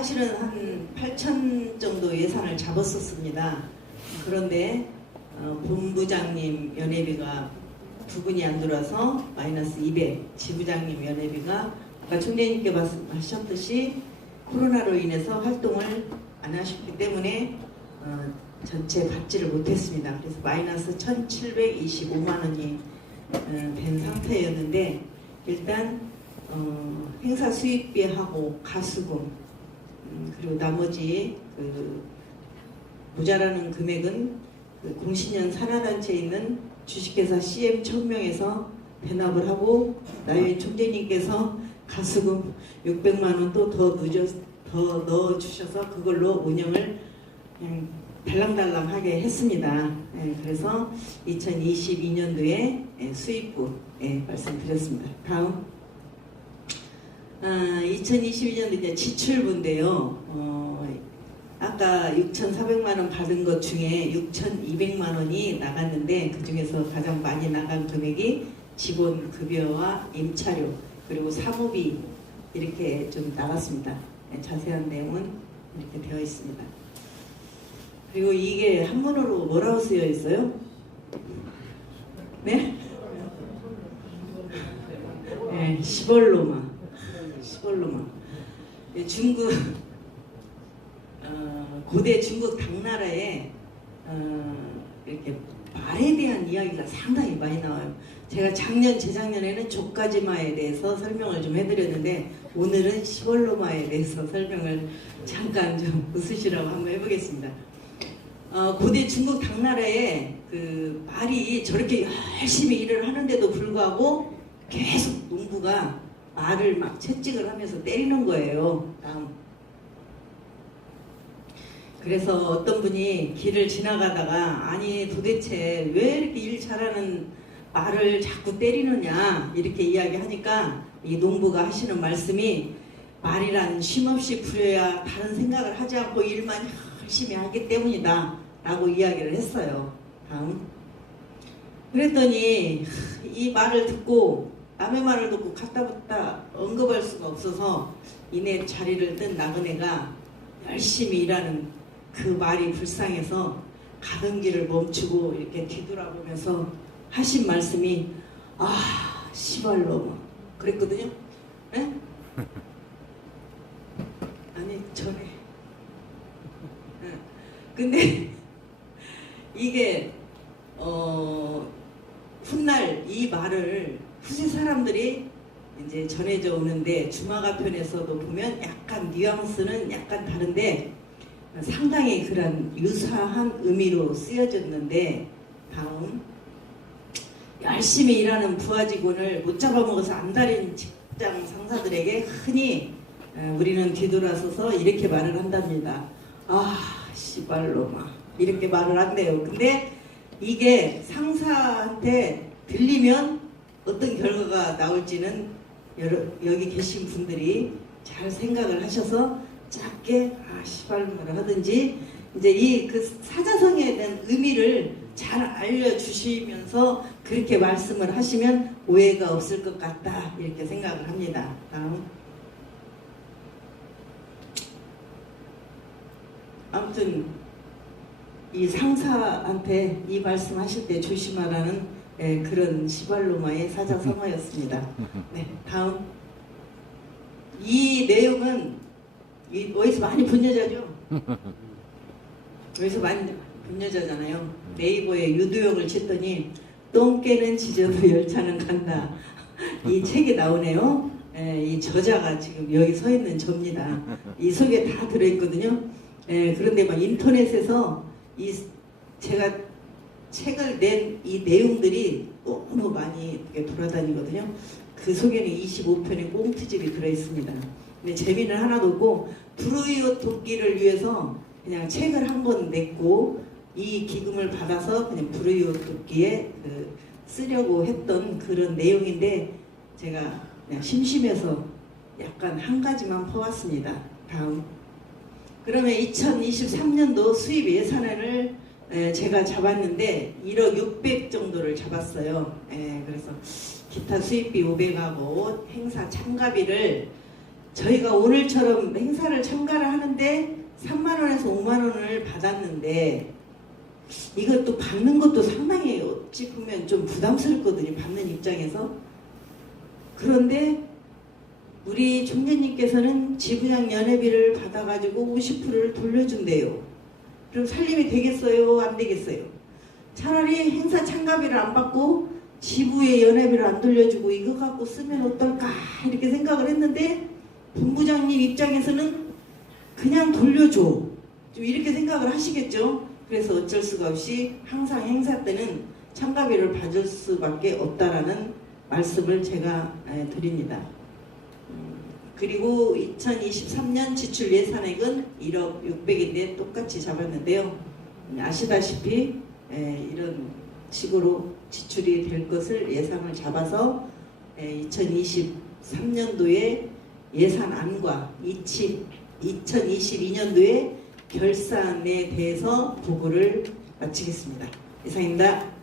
사실은 한 8천 정도 예산을 잡았었습니다. 그런데 어, 본부장님 연회비가 두 분이 안 들어와서 마이너스 200, 지부장님 연회비가 아까 총장님께 말씀하셨듯이 코로나로 인해서 활동을 안 하셨기 때문에 어, 전체 받지를 못했습니다. 그래서 마이너스 1,725만 원이 어, 된 상태였는데 일단 어, 행사 수입비하고 가수금 음, 그리고 나머지 그 모자라는 금액은 그 공신년 산하단체에 있는 주식회사 CM 천명에서 대납을 하고 나윤 총재님께서 가수금 600만 원 또 더 넣어 주셔서 그걸로 운영을 그냥 달랑달랑하게 했습니다. 예, 그래서 2022년도에 수입부 예, 말씀드렸습니다. 다음 아, 2022년도 이제 지출부인데요. 어, 아까 6,400만 원 받은 것 중에 6,200만 원이 나갔는데 그 중에서 가장 많이 나간 금액이 직원 급여와 임차료 그리고 사무비 이렇게 좀 나갔습니다. 네, 자세한 내용은 이렇게 되어 있습니다. 그리고 이게 한문으로 뭐라고 쓰여 있어요? 네? 네, 시벌로마. 시벌로마. 네, 중국 어, 고대 중국 당나라에 어, 이렇게 말에 대한 이야기가 상당히 많이 나와요. 제가 작년 재작년에는 족가지마에 대해서 설명을 좀 해드렸는데 오늘은 시벌로마에 대해서 설명을 잠깐 좀 웃으시라고 한번 해보겠습니다. 어, 고대 중국 당나라에 그 말이 저렇게 열심히 일을 하는데도 불구하고 계속 농부가 말을 막 채찍을 하면서 때리는 거예요. 다음. 그래서 어떤 분이 길을 지나가다가 아니 도대체 왜 이렇게 일 잘하는 말을 자꾸 때리느냐 이렇게 이야기하니까 이 농부가 하시는 말씀이 말이란 쉼없이 부려야 다른 생각을 하지 않고 일만 열심히 하기 때문이다 라고 이야기를 했어요. 다음. 그랬더니 이 말을 듣고 남의 말을 듣고 갖다 붙다 언급할 수가 없어서 이내 자리를 뜬 나그네가 열심히 일하는 그 말이 불쌍해서 가던 길을 멈추고 이렇게 뒤돌아보면서 하신 말씀이 아 시발로 그랬거든요. 네? 아니 전에. 네. 근데 이게 어 훗날 이 후세 사람들이 이제 전해져 오는데 주마가 편에서도 보면 약간 뉘앙스는 약간 다른데 상당히 그런 유사한 의미로 쓰여졌는데 다음 열심히 일하는 부하 직원을 못 잡아먹어서 안달인 직장 상사들에게 흔히 에, 우리는 뒤돌아서서 이렇게 말을 한답니다. 아 씨발로마 이렇게 말을 한대요. 근데 이게 상사한테 들리면 어떤 결과가 나올지는 여러, 여기 계신 분들이 잘 생각을 하셔서 짧게 아 시발로마를 하든지 이제 이 그 사자성에 대한 의미를 잘 알려주시면서 그렇게 말씀을 하시면 오해가 없을 것 같다 이렇게 생각을 합니다. 다음. 아무튼 이 상사한테 이 말씀하실 때 조심하라는 예, 그런 시발로마의 사자성어였습니다. 네, 다음. 이 내용은 이 어디서 많이 본 여자죠? 어디서 많이 본 여자잖아요. 네이버에 유도역을 쳤더니 똥개는 지져도 열차는 간다. 이 책이 나오네요. 예, 이 저자가 지금 여기 서 있는 접니다. 이 속에 다 들어있거든요. 예, 그런데 막 인터넷에서 이 제가 책을 낸 이 내용들이 너무 많이 돌아다니거든요. 그 속에는 25편의 꽁트집이 들어있습니다. 근데 재미는 하나도 없고 브루이오 돕기를 위해서 그냥 책을 한 권 냈고 이 기금을 받아서 그냥 브루이오 돕기에 그 쓰려고 했던 그런 내용인데 제가 그냥 심심해서 약간 한 가지만 퍼왔습니다. 다음. 그러면 2023년도 수입 예산을 에, 제가 잡았는데 1억 600 정도를 잡았어요. 에, 그래서 기타 수입비 500하고 행사 참가비를 저희가 오늘처럼 행사를 참가를 하는데 3만 원에서 5만 원을 받았는데 이것도 받는 것도 상당히 어찌 보면 좀 부담스럽거든요. 받는 입장에서. 그런데 우리 총재님께서는 지부장 연회비를 받아가지고 50%를 돌려준대요. 그럼 살림이 되겠어요? 안 되겠어요? 차라리 행사 참가비를 안 받고 지부의 연회비를 안 돌려주고 이거 갖고 쓰면 어떨까? 이렇게 생각을 했는데 본부장님 입장에서는 그냥 돌려줘. 좀 이렇게 생각을 하시겠죠? 그래서 어쩔 수가 없이 항상 행사 때는 참가비를 받을 수밖에 없다라는 말씀을 제가 에, 드립니다. 음, 그리고 2023년 지출 예산액은 1억 600인데 똑같이 잡았는데요 음, 아시다시피 에, 이런 식으로 지출이 될 것을 예상을 잡아서 2023년도에 예산안과 2022년도에 결산에 대해서 보고를 마치겠습니다. 이상입니다.